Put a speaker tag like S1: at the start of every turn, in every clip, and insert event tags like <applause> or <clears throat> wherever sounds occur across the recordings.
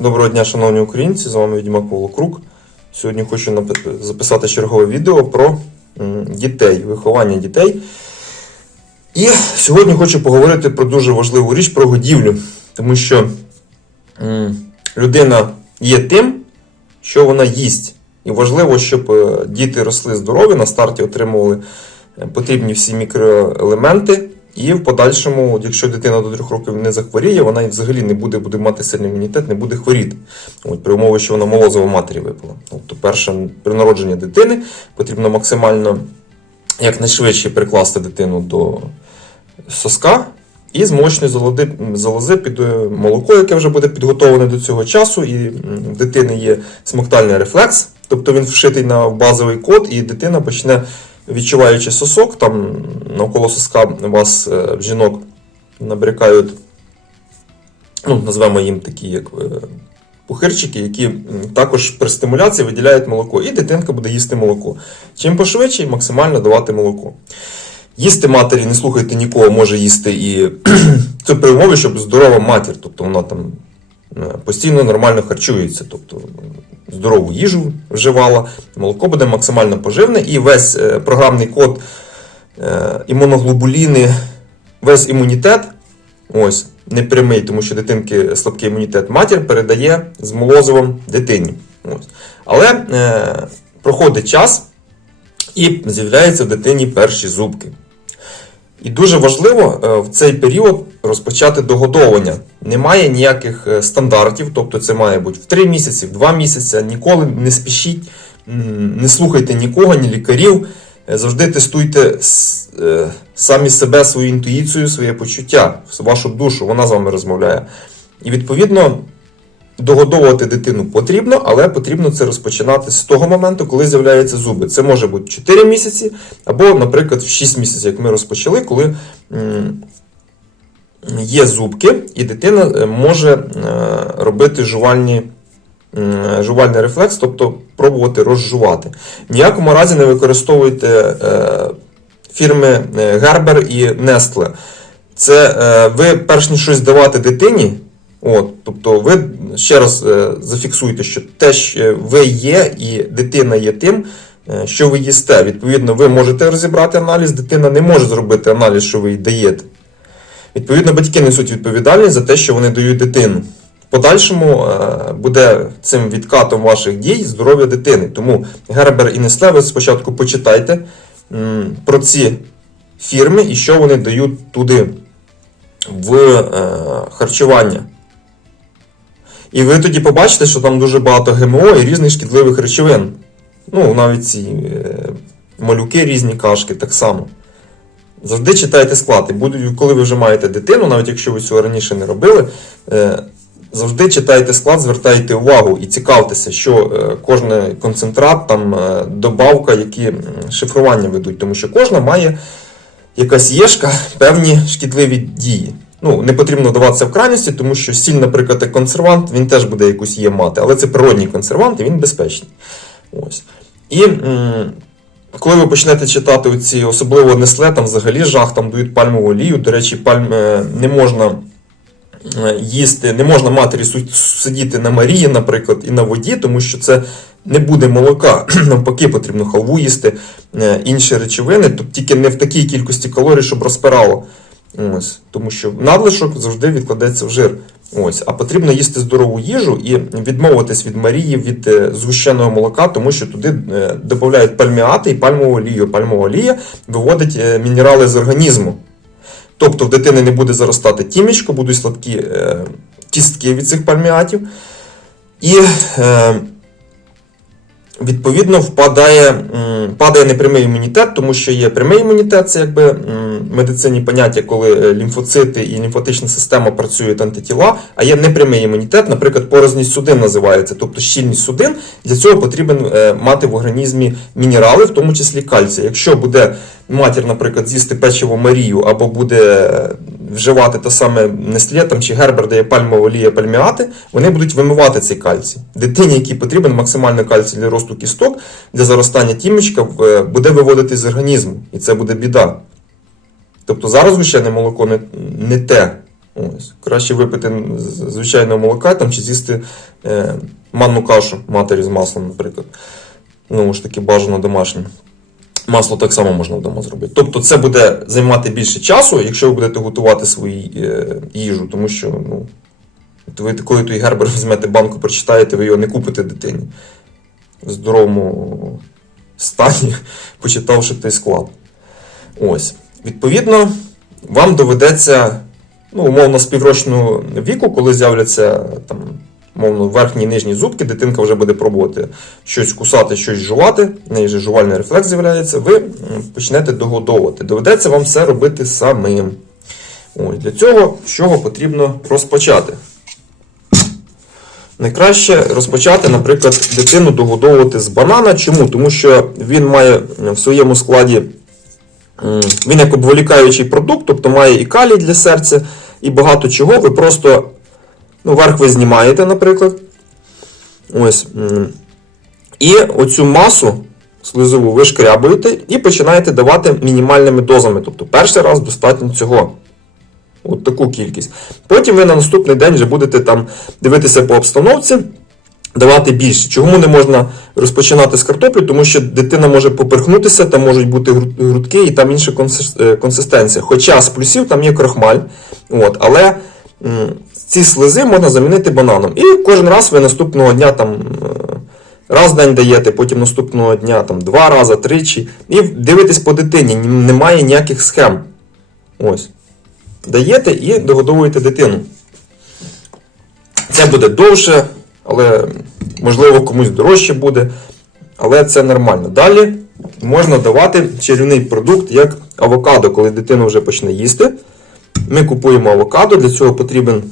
S1: Доброго дня, шановні українці! З вами Відьмак Павло Крук. Сьогодні хочу записати чергове відео про дітей, виховання дітей. І сьогодні хочу поговорити про дуже важливу річ про годівлю, тому що людина є тим, що вона їсть. І важливо, щоб е, діти росли здорові, на старті отримували е, потрібні всі мікроелементи. І в подальшому, якщо дитина до трьох років не захворіє, вона і взагалі не буде, буде мати сильний імунітет, не буде хворіти. От, при умові, що вона молозиво матері випила. Тобто, перше, при народженні дитини потрібно максимально якнайшвидше прикласти дитину до соска і з молочної залози, залози під е, молоко, яке вже буде підготовлене до цього часу, і в дитини є смоктальний рефлекс, тобто він вшитий на базовий код, і дитина почне, відчуваючи сосок, там навколо соска вас е, в жінок набрякають, ну, назвемо їм такі, як е, пухирчики, які також при стимуляції виділяють молоко, і дитинка буде їсти молоко. Чим пошвидше, максимально давати молоко. Їсти матері, не слухайте нікого, може їсти і <clears throat> це при умові, щоб здорова матір, тобто вона там е, постійно нормально харчується, тобто е, здорову їжу вживала, молоко буде максимально поживне, і весь е, програмний код е, імуноглобуліни, весь імунітет, ось, не прямий, тому що дитинки слабкий імунітет, матір передає з молозивом дитині. Ось. Але е, проходить час, і з'являються в дитині перші зубки. І дуже важливо е, в цей період розпочати догодовування. Немає ніяких е, стандартів, тобто це має бути в 3 місяці, в 2 місяці. Ніколи не спішіть, не слухайте нікого, ні лікарів. Е, Завжди тестуйте самі себе, свою інтуїцію, своє почуття, вашу душу, вона з вами розмовляє. І відповідно Догодовувати дитину потрібно, але потрібно це розпочинати з того моменту, коли з'являються зуби. Це може бути 4 місяці, або, наприклад, в 6 місяців, як ми розпочали, коли є зубки, і дитина е, може е, робити жувальні, жувальний рефлекс, тобто пробувати розжувати. В ніякому разі не використовуйте е, фірми Gerber і Nestle. Це ви, перш ніж щось давати дитині. От, тобто ви ще раз е, зафіксуйте, що те, що ви є, і дитина є тим, е, що ви їсте. Відповідно, ви можете розібрати аналіз, дитина не може зробити аналіз, що ви їй даєте. Відповідно, батьки несуть відповідальність за те, що вони дають дитину. В подальшому е, буде цим відкатом ваших дій здоров'я дитини. Тому Гербер і Nestle ви спочатку почитайте про ці фірми і що вони дають туди в харчування. І ви тоді побачите, що там дуже багато ГМО і різних шкідливих речовин. Ну, навіть ці е, малюки різні кашки так само. Завжди читайте склад. І коли ви вже маєте дитину, навіть якщо ви цього раніше не робили, е, завжди читайте склад, звертайте увагу і цікавтеся, що е, кожен концентрат, там добавка, які шифрування ведуть, тому що кожна має якась єшка певні шкідливі дії. Ну, не потрібно вдаватися в крайності, тому що сіль, наприклад, як консервант, він теж буде якусь є мати, але це природній консервант і він безпечний. Ось. І м, коли ви почнете читати оці, особливо Несле, там взагалі жах, там дають пальмову олію. До речі, пальм е, не можна е, їсти, не можна матері сидіти на Марії, наприклад, і на воді, тому що це не буде молока. <clears throat> Навпаки, потрібно халву їсти, е, інші речовини, тобто тільки не в такій кількості калорій, щоб розпирало. Ось, тому що надлишок завжди відкладеться в жир. Ось, а потрібно їсти здорову їжу і відмовитись від Марії, від е, згущеного молока, тому що туди е, додають пальміати і пальмову олію. Пальмова олія виводить е, мінерали з організму. Тобто в дитини не буде заростати тімечко, будуть сладкі кістки від цих пальміатів. І відповідно впадає, падає непрямий імунітет, тому що є прямий імунітет, це якби медицинні поняття, коли е, лімфоцити і лімфатична система працюють антитіла, а є непрямий імунітет, наприклад, порозність судин називається, тобто щільність судин. Для цього потрібен е, мати в організмі мінерали, в тому числі кальцій. Якщо буде матір, наприклад, з'їсти печиво Марію або буде е, вживати те саме Неслє там, чи Гербер, де є пальмова олія, пальміати, вони будуть вимивати цей кальцій. Дитині, якій потрібен максимальний кальцій для росту кісток, для заростання тімечка, буде виводити з організму, і це буде біда. Тобто зараз гущене молоко не, не те. Ось. Краще випити звичайного молока там, чи з'їсти е, манну кашу матері з маслом, наприклад. Ну ж таки, бажано домашнє. Масло так само можна вдома зробити. Тобто це буде займати більше часу, якщо ви будете готувати свою е, їжу, тому що ну, ви коли той гербер візьмете банку, прочитаєте, ви його не купите дитині в здоровому стані, <laughs> почитавши той склад. Ось. Відповідно, вам доведеться, ну, умовно, з піврочного віку, коли з'являться там, мовно, верхні і нижні зубки, дитинка вже буде пробувати щось кусати, щось жувати, в неї вже жувальний рефлекс з'являється, ви почнете догодовувати. Доведеться вам все робити самим. Ось, для цього з чого потрібно розпочати? Найкраще розпочати, наприклад, дитину догодовувати з банана. Чому? Тому що він має в своєму складі він як обволікаючий продукт, тобто має і калій для серця, і багато чого. Ви просто ну, верх ви знімаєте, наприклад. Ось. І оцю масу слизову ви шкрябуєте і починаєте давати мінімальними дозами. Тобто перший раз достатньо цього. От таку кількість. Потім ви на наступний день вже будете там дивитися по обстановці, давати більше. Чому не можна розпочинати з картоплі? Тому що дитина може поперхнутися, там можуть бути грудки і там інша е, консистенція. Хоча з плюсів там є крохмаль. От, але ці слизи можна замінити бананом. І кожен раз ви наступного дня там. е, Раз в день даєте, потім наступного дня там два рази, тричі. І дивитесь по дитині, немає ніяких схем. Ось. Даєте і догодовуєте дитину. Це буде довше, але можливо комусь дорожче буде. Але це нормально. Далі можна давати чарівний продукт, як авокадо, коли дитина вже почне їсти. Ми купуємо авокадо, для цього потрібен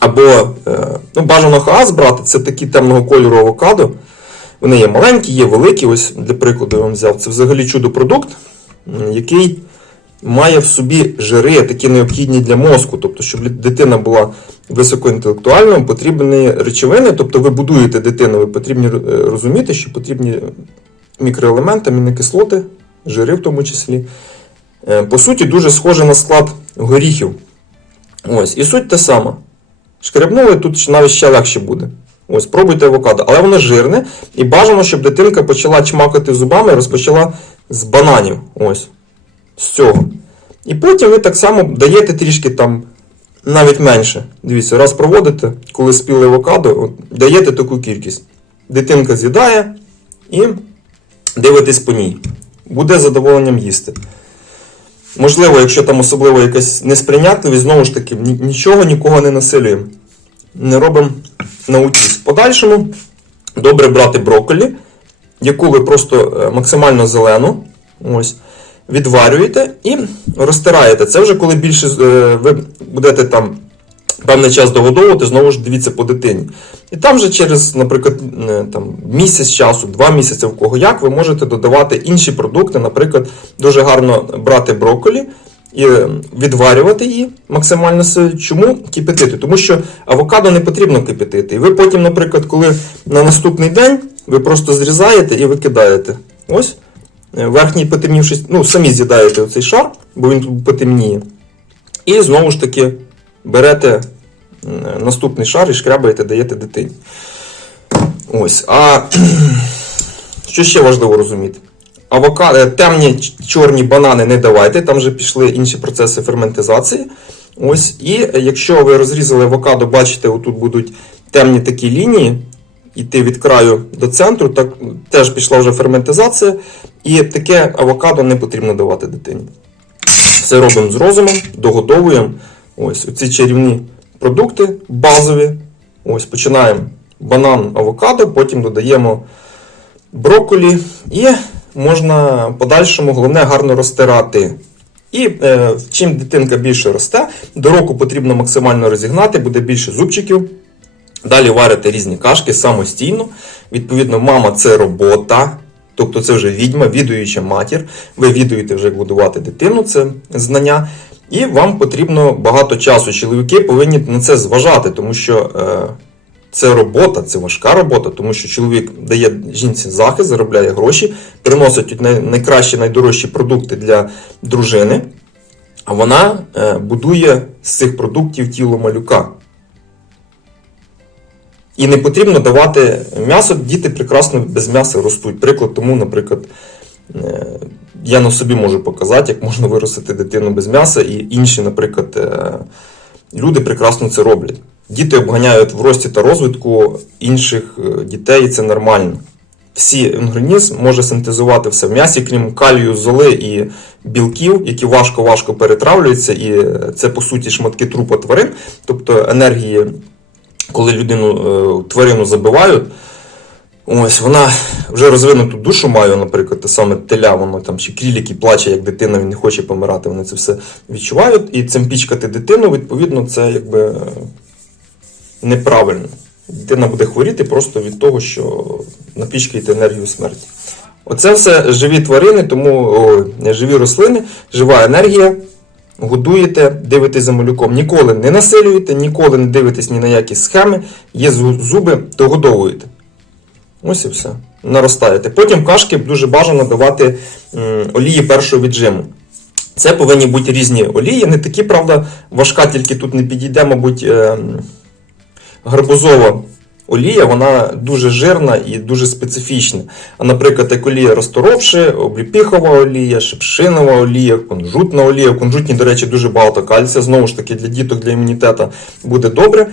S1: або е, ну, бажано хаас брати, це такі темного кольору авокадо. Вони є маленькі, є великі. Ось для прикладу я вам взяв. Це взагалі чудо-продукт, який має в собі жири, такі необхідні для мозку. Тобто, щоб дитина була високоінтелектуальною, потрібні речовини. Тобто ви будуєте дитину, ви потрібні е, розуміти, що потрібні мікроелементи, амінокислоти, жири в тому числі. Е, По суті, дуже схоже на склад горіхів. Ось, і суть та сама. Шкрябнули, тут навіть ще легше буде. Ось, пробуйте авокадо, але воно жирне, і бажано, щоб дитинка почала чмакати зубами, розпочала з бананів. Ось. З цього. І потім ви так само даєте трішки там навіть менше. Дивіться, раз проводите, коли спіли авокадо, от, даєте таку кількість. Дитинка з'їдає і дивитесь по ній. Буде задоволенням їсти. Можливо, якщо там особливо якась несприйнятливість, знову ж таки, нічого нікого не насилюємо. Не робимо науки. В подальшому добре брати брокколі, яку ви просто е, максимально зелену. Ось відварюєте і розтираєте. Це вже коли більше е, ви будете там певний час догодовувати, знову ж дивіться по дитині. І там вже через, наприклад, е, там, місяць часу, два місяці в кого як, ви можете додавати інші продукти. Наприклад, дуже гарно брати брокколі і е, відварювати її максимально сильно. Чому кипятити? Тому що авокадо не потрібно кипятити. І ви потім, наприклад, коли на наступний день ви просто зрізаєте і викидаєте. Ось. Е, Верхній потемнівший, ну, самі з'їдаєте цей шар, бо він тут потемніє. І знову ж таки берете е, наступний шар і шкрябаєте, даєте дитині. Ось. А <clears throat> що ще важливо розуміти? Авокадо, темні чорні банани не давайте, там вже пішли інші процеси ферментизації. Ось. І якщо ви розрізали авокадо, бачите, отут будуть темні такі лінії, йти від краю до центру, так теж пішла вже ферментизація. І таке авокадо не потрібно давати дитині. Все робимо з розумом, догодовуємо. Ось оці чарівні продукти базові. Ось починаємо банан, авокадо, потім додаємо брокколі і можна в подальшому головне гарно розтирати. І е, чим дитинка більше росте, до року потрібно максимально розігнати, буде більше зубчиків. Далі варите різні кашки самостійно. Відповідно, мама це робота, тобто це вже відьма, відуюча матір. Ви відуєте вже як будувати дитину, це знання. І вам потрібно багато часу. Чоловіки повинні на це зважати, тому що е, це робота, це важка робота, тому що чоловік дає жінці захист, заробляє гроші, приносить най- найкращі, найдорожчі продукти для дружини. а вона е, будує з цих продуктів тіло малюка. І не потрібно давати м'ясо, діти прекрасно без м'яса ростуть. Приклад тому, наприклад, е, я на собі можу показати, як можна виростити дитину без м'яса, і інші, наприклад, е, люди прекрасно це роблять. Діти обганяють в рості та розвитку інших е, дітей, і це нормально. Всі організм може синтезувати все в м'ясі, крім калію, золи і білків, які важко-важко перетравлюються, і це по суті шматки трупа тварин, тобто енергії, коли людину е, тварину забивають. Ось вона вже розвинуту душу має, наприклад, те саме теля, воно там чи кріль, який плаче, як дитина, він не хоче помирати. Вони це все відчувають. І цим пічкати дитину, відповідно, це якби е, неправильно. Дитина буде хворіти просто від того, що напічкаєте енергію смерті. Оце все живі тварини, тому о, живі рослини, жива енергія. Годуєте, дивитесь за малюком. Ніколи не насилюєте, ніколи не дивитесь ні на які схеми. Є зу- зуби, догодовуєте. Ось і все. Наростаєте. Потім кашки дуже бажано давати олії першого віджиму. Це повинні бути різні олії, не такі, правда, важка, тільки тут не підійде, мабуть, е, гарбузова олія, вона дуже жирна і дуже специфічна. А, наприклад, як олія розторовши, обліпіхова олія, шипшинова олія, кунжутна олія. В кунжутній, до речі, дуже багато кальція. Знову ж таки, для діток, для імунітету буде добре.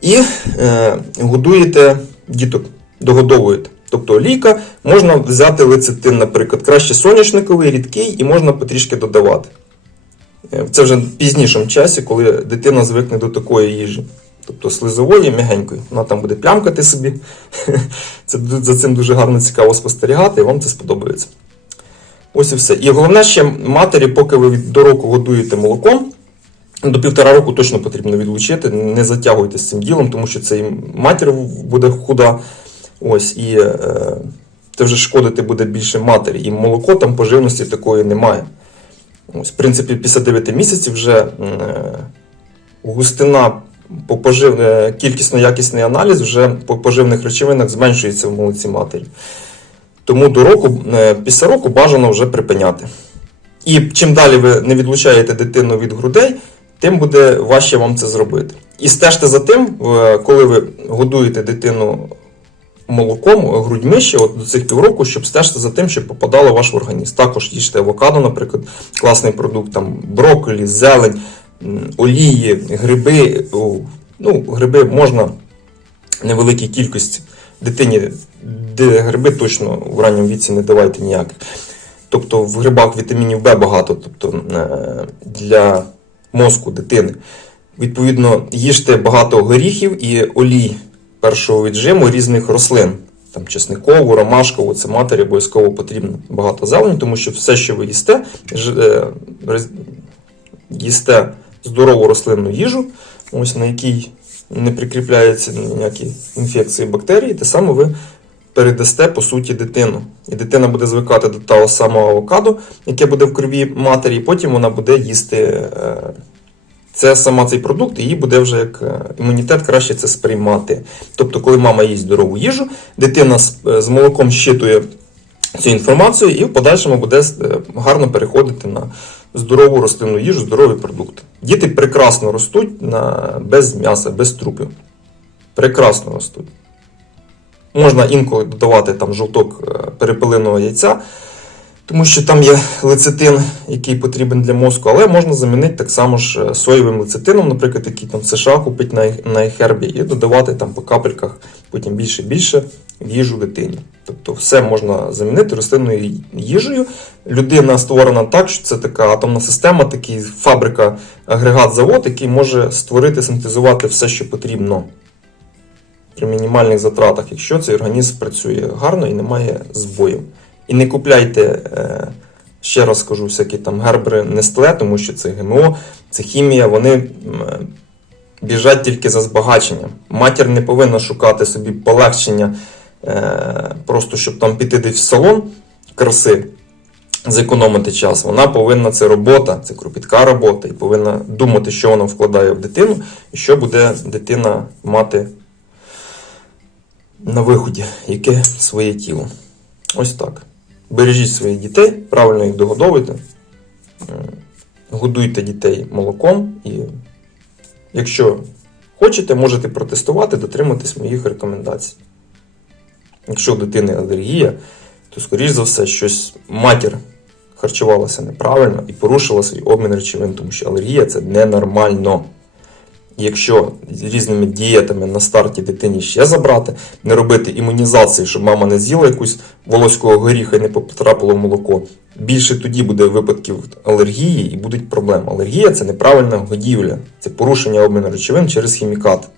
S1: І е, годуєте діток, догодовуєте. Тобто олійка, можна взяти лецитин, наприклад, краще соняшниковий, рідкий, і можна потрішки додавати. Е, Це вже в пізнішому часі, коли дитина звикне до такої їжі. Тобто слизової, м'ягенької. Вона там буде плямкати собі. <laughs> Це за цим дуже гарно цікаво спостерігати, і вам це сподобається. Ось і все. І головне ще матері, поки ви до року годуєте молоком, до півтора року точно потрібно відлучити. Не затягуйте з цим ділом, тому що це і матір буде худа. Ось, і е, це вже шкодити буде більше матері. І молоко там поживності такої немає. Ось, в принципі, після 9 місяців вже е, густина по пожив... е, кількісно-якісний аналіз вже по поживних речовинах зменшується в молоці матері. Тому до року, е, після року бажано вже припиняти. І чим далі ви не відлучаєте дитину від грудей, тим буде важче вам це зробити. І стежте за тим, коли ви годуєте дитину молоком, грудьми ще от до цих півроку, щоб стежити за тим, щоб попадало в ваш організм. Також їжте авокадо, наприклад, класний продукт, там брокколі, зелень, олії, гриби. Ну, гриби можна в невеликій кількості. Дитині де гриби точно в ранньому віці не давайте ніяких. Тобто в грибах вітамінів Б багато, тобто е, для мозку дитини. Відповідно, їжте багато горіхів і олій першого віджиму різних рослин. Там чесникову, ромашкову, це матері обов'язково потрібно багато зелені, тому що все, що ви їсте, е, їсте здорову рослинну їжу, ось на якій не прикріпляються ніякі інфекції бактерії, те саме ви передасте по суті дитину. І дитина буде звикати до того самого авокадо, яке буде в крові матері, і потім вона буде їсти е, це сама цей продукт, їй буде вже як е, імунітет краще це сприймати. Тобто, коли мама їсть здорову їжу, дитина з, е, молоком щитує цю інформацію і в подальшому буде е, гарно переходити на здорову рослинну їжу, здорові продукти. Діти прекрасно ростуть на, без м'яса, без трупів. Прекрасно ростуть. Можна інколи додавати там жовток перепелиного яйця, тому що там є лецитин, який потрібен для мозку, але можна замінити так само ж е, соєвим лецитином, наприклад, який там в США купить на, iHerb, і додавати там по капельках потім більше і більше в їжу дитині. Тобто все можна замінити рослинною їжею. Людина створена так, що це така атомна система, такий фабрика, агрегат, завод, який може створити, синтезувати все, що потрібно при мінімальних затратах, якщо цей організм працює гарно і немає збоїв. І не купляйте, е, ще раз скажу, всякі там гербери Нестле, тому що це ГМО, це хімія, вони е, біжать тільки за збагаченням. Матір не повинна шукати собі полегшення, е, просто щоб там піти десь в салон краси, зекономити час. Вона повинна це робота, це кропітка робота, і повинна думати, що вона вкладає в дитину, і що буде дитина мати на виході, яке своє тіло. Ось так. Бережіть своїх дітей, правильно їх догодовуйте. Е, годуйте дітей молоком і якщо хочете, можете протестувати, дотриматись моїх рекомендацій. Якщо у дитини алергія, то, скоріш за все, щось матір харчувалася неправильно і порушила свій обмін речовин, тому що алергія це ненормально. Якщо різними дієтами на старті дитині ще забрати, не робити імунізації, щоб мама не з'їла якусь волоського горіха і не потрапило в молоко, більше тоді буде випадків алергії і будуть проблеми. Алергія це неправильна годівля, це порушення обміну речовин через хімікат.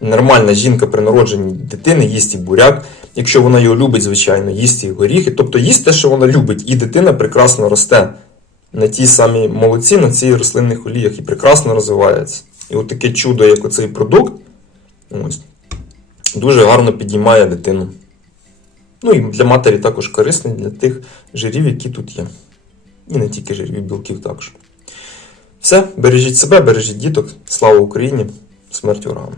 S1: Нормальна жінка при народженні дитини їсть і буряк, якщо вона його любить, звичайно, їсть і горіхи. Тобто їсть те, що вона любить, і дитина прекрасно росте на тій самій молоці, на цих рослинних оліях і прекрасно розвивається. І от таке чудо, як оцей продукт, ось, дуже гарно підіймає дитину. Ну і для матері також корисний для тих жирів, які тут є. І не тільки жирів, білків також. Все, бережіть себе, бережіть діток. Слава Україні! Смерть ворогам!